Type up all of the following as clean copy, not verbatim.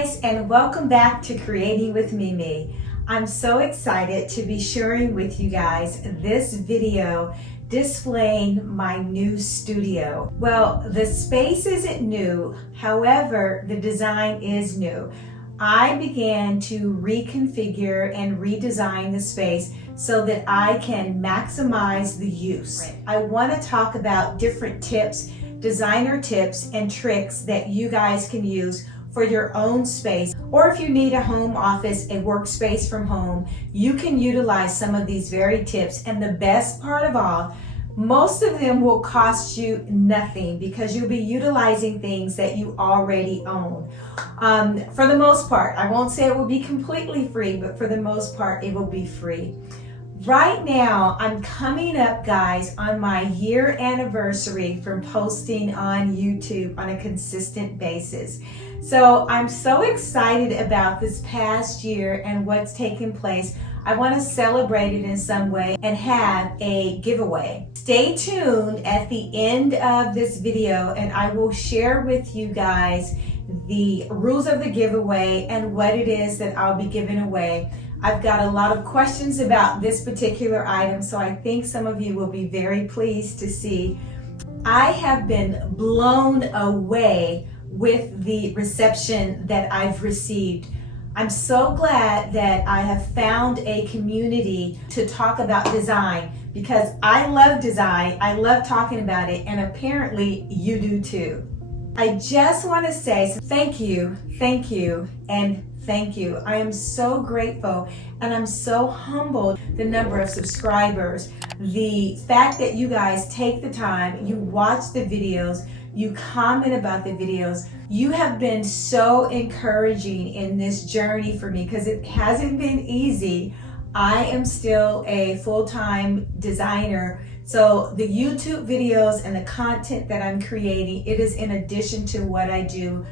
guys, and welcome back to Creating with Mimi. I'm so excited to be sharing with you guys this video displaying my new studio. Well, the space isn't new, however, the design is new. I began to reconfigure and redesign the space so that I can maximize the use. I want to talk about different tips, designer tips and tricks that you guys can use for your own space, or if you need a home office, a workspace from home, you can utilize some of these very tips. And the best part of all, most of them will cost you nothing because you'll be utilizing things that you already own. For the most part, I won't say it will be completely free, but for the most part, it will be free. Right now, I'm coming up, guys, on my year anniversary from posting on YouTube on a consistent basis. So I'm so excited about this past year and what's taken place. I want to celebrate it in some way and have a giveaway. Stay tuned at the end of this video and I will share with you guys the rules of the giveaway and what it is that I'll be giving away. I've got a lot of questions about this particular item, so I think some of you will be very pleased to see. I have been blown away with the reception that I've received. I'm so glad that I have found a community to talk about design because I love design, I love talking about it, and apparently you do too. I just want to say thank you, and thank you. I am so grateful and I'm so humbled. The number of subscribers, the fact that you guys take the time, you watch the videos, you comment about the videos. You have been so encouraging in this journey for me because it hasn't been easy. I am still a full-time designer. So the YouTube videos and the content that I'm creating, it is in addition to what I do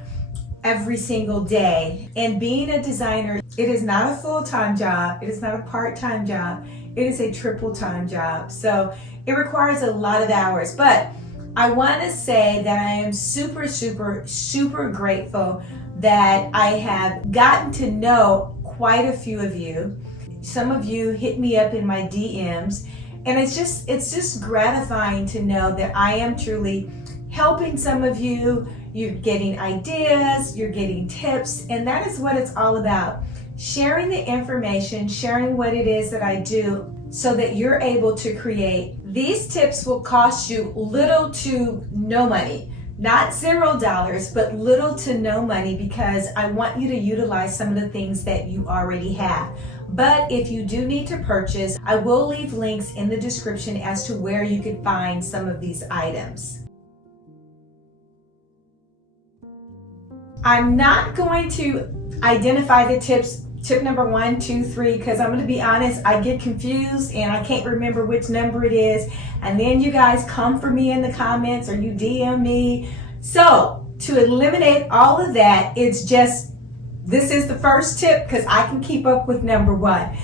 every single day. And being a designer, it is not a full-time job. It is not a part-time job. It is a triple-time job. So it requires a lot of hours. But I want to say that I am super grateful that I have gotten to know quite a few of you. Some of you hit me up in my DMs, and it's just gratifying to know that I am truly helping some of you. You're getting ideas, you're getting tips, and that is what it's all about. Sharing the information, sharing what it is that I do so that you're able to create. These tips will cost you little to no money, not $0, but little to no money because I want you to utilize some of the things that you already have. But if you do need to purchase, I will leave links in the description as to where you can find some of these items. I'm not going to identify the tips, tip number 1, 2, 3, because I'm going to be honest, I get confused and I can't remember which number it is. And then you guys come for me in the comments or you DM me. So to eliminate all of that, it's just, this is the first tip because I can keep up with number 1.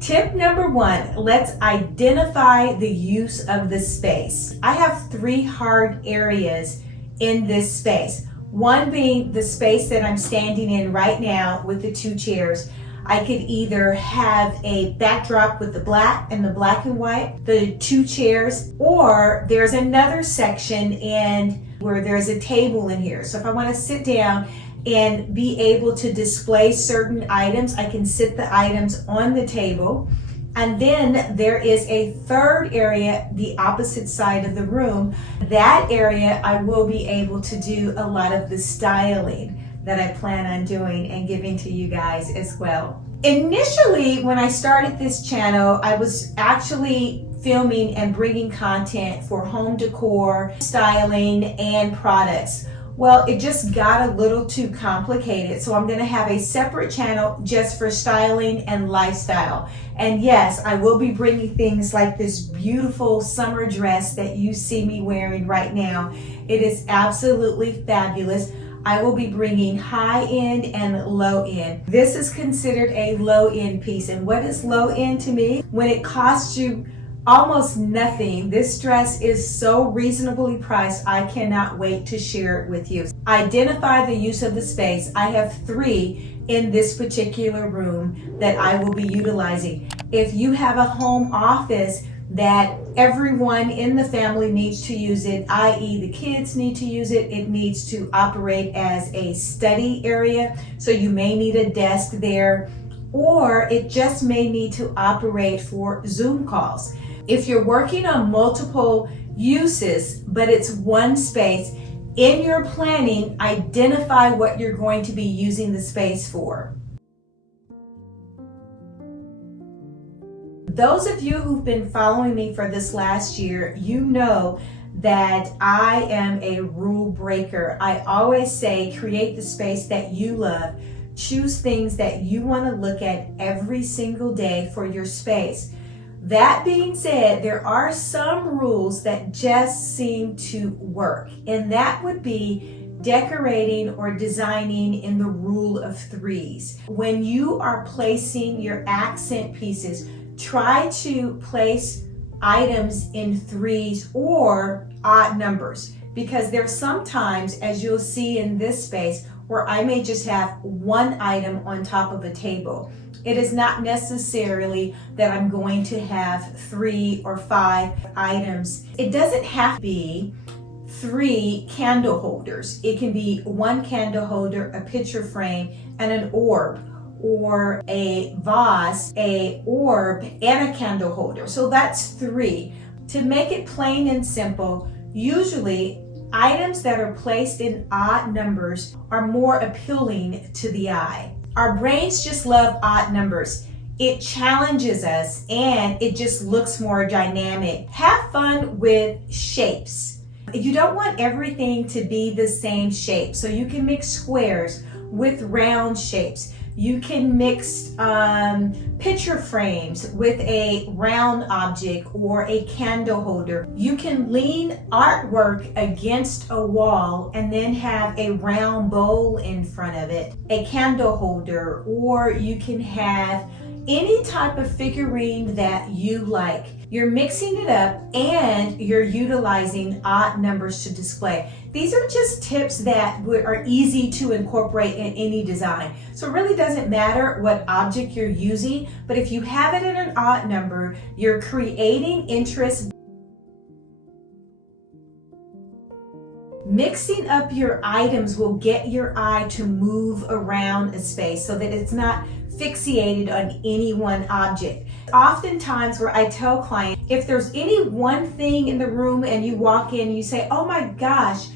Tip number 1, let's identify the use of the space. I have 3 hard areas in this space. One being the space that I'm standing in right now with the 2 chairs. I could either have a backdrop with the black and white, the 2 chairs, or there's another section where there's a table in here. So if I want to sit down and be able to display certain items, I can sit the items on the table. And then there is a 3rd area, the opposite side of the room. That area I will be able to do a lot of the styling that I plan on doing and giving to you guys as well. Initially, when I started this channel, I was actually filming and bringing content for home decor, styling, and products. Well, it just got a little too complicated, so I'm going to have a separate channel just for styling and lifestyle. And yes, I will be bringing things like this beautiful summer dress that you see me wearing right now. It is absolutely fabulous. I will be bringing high-end and low-end. This is considered a low-end piece. And what is low-end to me? When it costs you almost nothing. This dress is so reasonably priced, I cannot wait to share it with you. Identify the use of the space. I have 3 in this particular room that I will be utilizing. If you have a home office that everyone in the family needs to use it, i.e. the kids need to use it, it needs to operate as a study area, so you may need a desk there, or it just may need to operate for Zoom calls. If you're working on multiple uses, but it's one space, in your planning, identify what you're going to be using the space for. Those of you who've been following me for this last year, you know that I am a rule breaker. I always say, create the space that you love. Choose things that you want to look at every single day for your space. That being said, there are some rules that just seem to work, and that would be decorating or designing in the rule of 3s. When you are placing your accent pieces, try to place items in 3s or odd numbers, because there's sometimes, as you'll see in this space, where I may just have 1 item on top of a table. It is not necessarily that I'm going to have 3 or 5 items. It doesn't have to be 3 candle holders. It can be 1 candle holder, a picture frame, and an orb, or a vase, a orb, and a candle holder. So that's 3. To make it plain and simple, usually items that are placed in odd numbers are more appealing to the eye. Our brains just love odd numbers. It challenges us and it just looks more dynamic. Have fun with shapes. You don't want everything to be the same shape, so you can mix squares with round shapes. You can mix picture frames with a round object or a candle holder. You can lean artwork against a wall and then have a round bowl in front of it, a candle holder, or you can have any type of figurine that you like. You're mixing it up and you're utilizing odd numbers to display. These are just tips that are easy to incorporate in any design. So it really doesn't matter what object you're using, but if you have it in an odd number, you're creating interest. Mixing up your items will get your eye to move around a space so that it's not fixated on any one object. Oftentimes where I tell clients, if there's any one thing in the room and you walk in and you say, oh my gosh,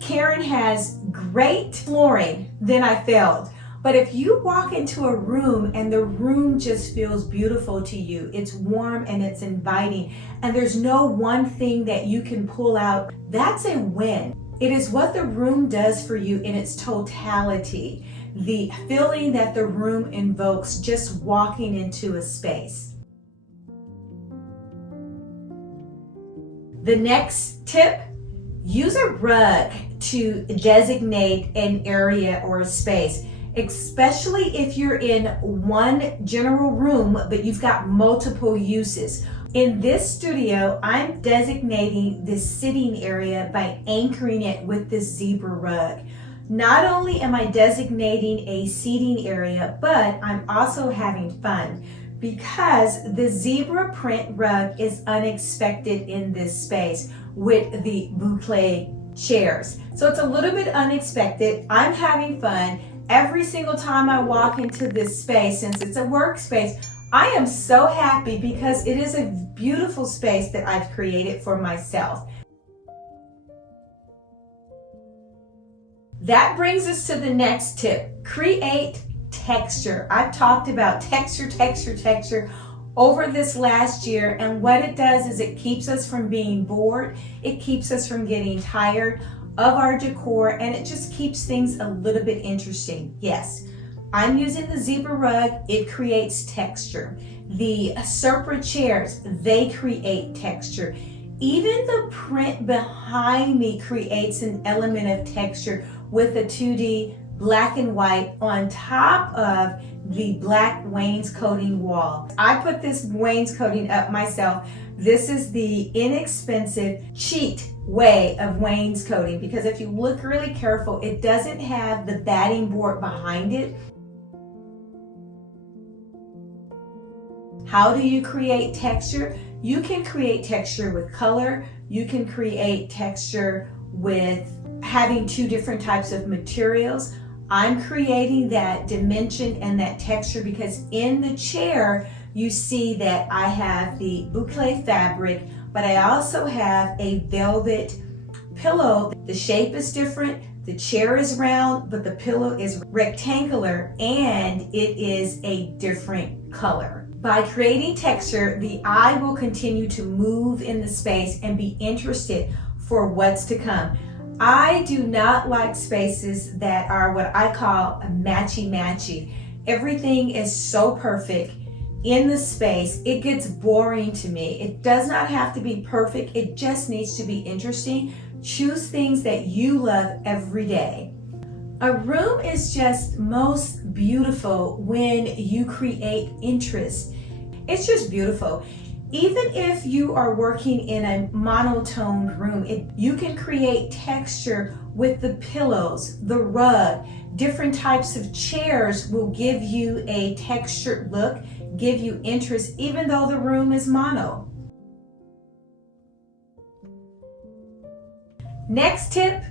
Karen has great flooring, then I failed. But if you walk into a room and the room just feels beautiful to you, it's warm and it's inviting, and there's no one thing that you can pull out, that's a win. It is what the room does for you in its totality, the feeling that the room invokes just walking into a space. The next tip, use a rug to designate an area or a space, especially if you're in one general room, but you've got multiple uses. In this studio, I'm designating this sitting area by anchoring it with this zebra rug. Not only am I designating a seating area, but I'm also having fun because the zebra print rug is unexpected in this space with the BUCLAY chairs. So it's a little bit unexpected. I'm having fun. Every single time I walk into this space, since it's a workspace, I am so happy because it is a beautiful space that I've created for myself. That brings us to the next tip. Create texture. I've talked about texture over this last year, and what it does is it keeps us from being bored. It keeps us from getting tired of our decor, and it just keeps things a little bit interesting. Yes, I'm using the zebra rug. It creates texture. The Serpent chairs, they create texture. Even the print behind me creates an element of texture with a 2D black and white on top of the black wainscoting wall. I put this wainscoting up myself. This is the inexpensive, cheap way of wainscoting, because if you look really careful, it doesn't have the batting board behind it. How do you create texture? You can create texture with color. You can create texture with having two different types of materials. I'm creating that dimension and that texture because in the chair, you see that I have the BUCLAY fabric, but I also have a velvet pillow. The shape is different. The chair is round, but the pillow is rectangular and it is a different color. By creating texture, the eye will continue to move in the space and be interested for what's to come. I do not like spaces that are what I call a matchy-matchy. Everything is so perfect in the space, it gets boring to me. It does not have to be perfect, it just needs to be interesting. Choose things that you love every day. A room is just most beautiful when you create interest. It's just beautiful. Even if you are working in a monotone room, you can create texture with the pillows, the rug. Different types of chairs will give you a textured look, give you interest, even though the room is mono. Next tip,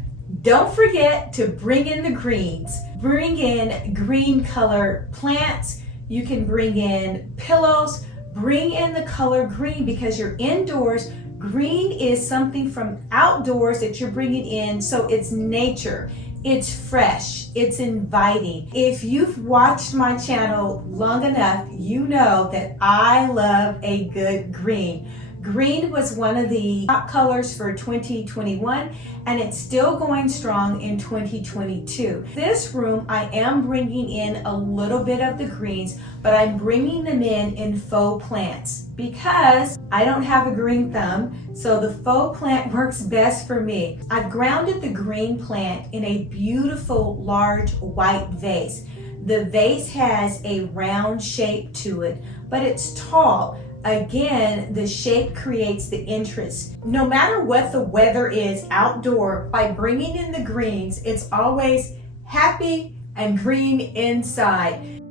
don't forget to bring in the greens. Bring in green color plants. You can bring in pillows. Bring in the color green because you're indoors. Green is something from outdoors that you're bringing in, so it's nature. It's fresh, it's inviting. If you've watched my channel long enough, you know that I love a good green. Green was one of the top colors for 2021 and it's still going strong in 2022. This room, I am bringing in a little bit of the greens, but I'm bringing them in faux plants because I don't have a green thumb, so the faux plant works best for me. I've grounded the green plant in a beautiful large white vase. The vase has a round shape to it, but it's tall. Again, the shape creates the interest. No matter what the weather is outdoor, by bringing in the greens, it's always happy and green inside.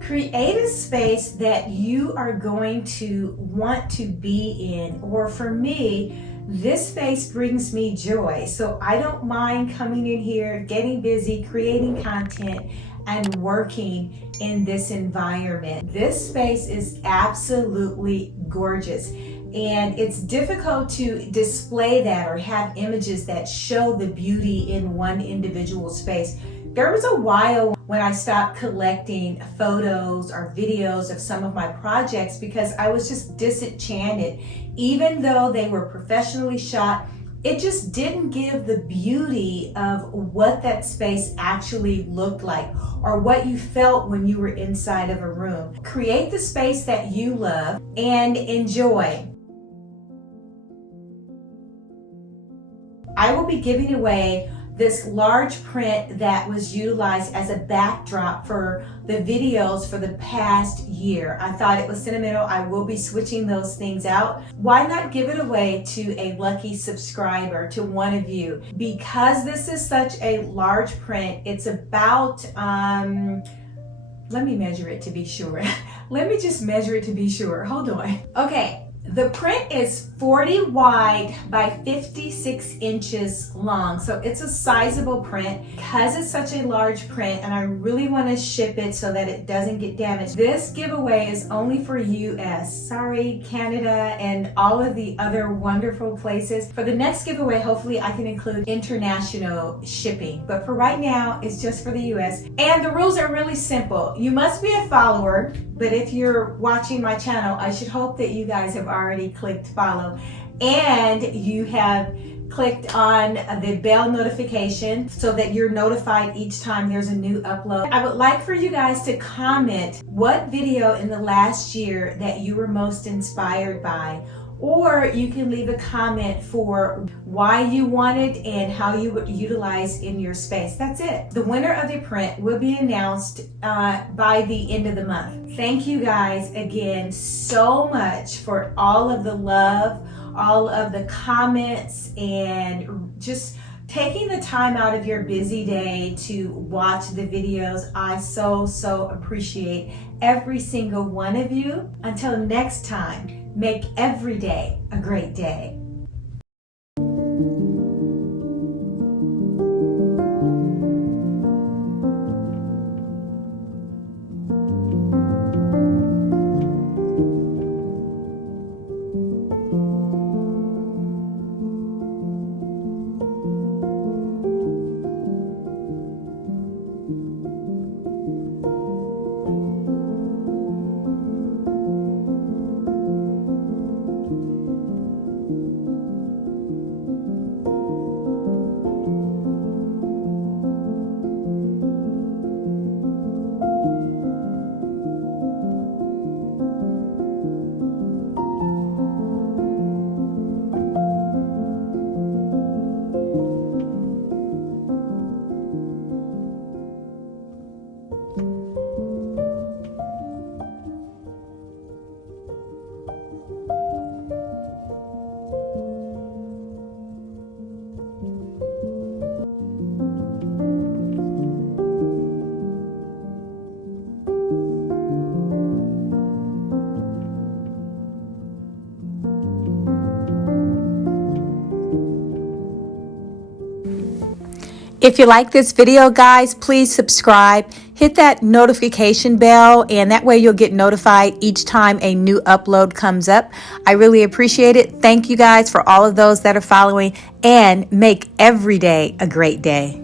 Create a space that you are going to want to be in, or for me, this space brings me joy. So I don't mind coming in here, getting busy, creating content, and working in this environment. This space is absolutely gorgeous, and it's difficult to display that or have images that show the beauty in one individual space. There was a while when I stopped collecting photos or videos of some of my projects because I was just disenchanted. Even though they were professionally shot, it just didn't give the beauty of what that space actually looked like or what you felt when you were inside of a room. Create the space that you love and enjoy. I will be giving away this large print that was utilized as a backdrop for the videos for the past year. I thought it was sentimental. I will be switching those things out. Why not give it away to a lucky subscriber, to one of you? Because this is such a large print, it's about, let me measure it to be sure. Let me just measure it to be sure. Hold on. Okay. The print is 40 wide by 56 inches long, so it's a sizable print. Because it's such a large print and I really want to ship it so that it doesn't get damaged, this giveaway is only for US. Sorry, Canada and all of the other wonderful places. For the next giveaway, hopefully I can include international shipping, but for right now, it's just for the US. And the rules are really simple. You must be a follower, but if you're watching my channel, I should hope that you guys have already clicked follow and you have clicked on the bell notification so that you're notified each time there's a new upload. I would like for you guys to comment what video in the last year that you were most inspired by, or you can leave a comment for why you want it and how you would utilize in your space. That's it. The winner of the print will be announced by the end of the month. Thank you guys again so much for all of the love, all of the comments, and just taking the time out of your busy day to watch the videos. I so appreciate every single one of you. Until next time, make every day a great day. If you like this video, guys, please subscribe, hit that notification bell, and that way you'll get notified each time a new upload comes up. I really appreciate it. Thank you guys for all of those that are following, and make every day a great day.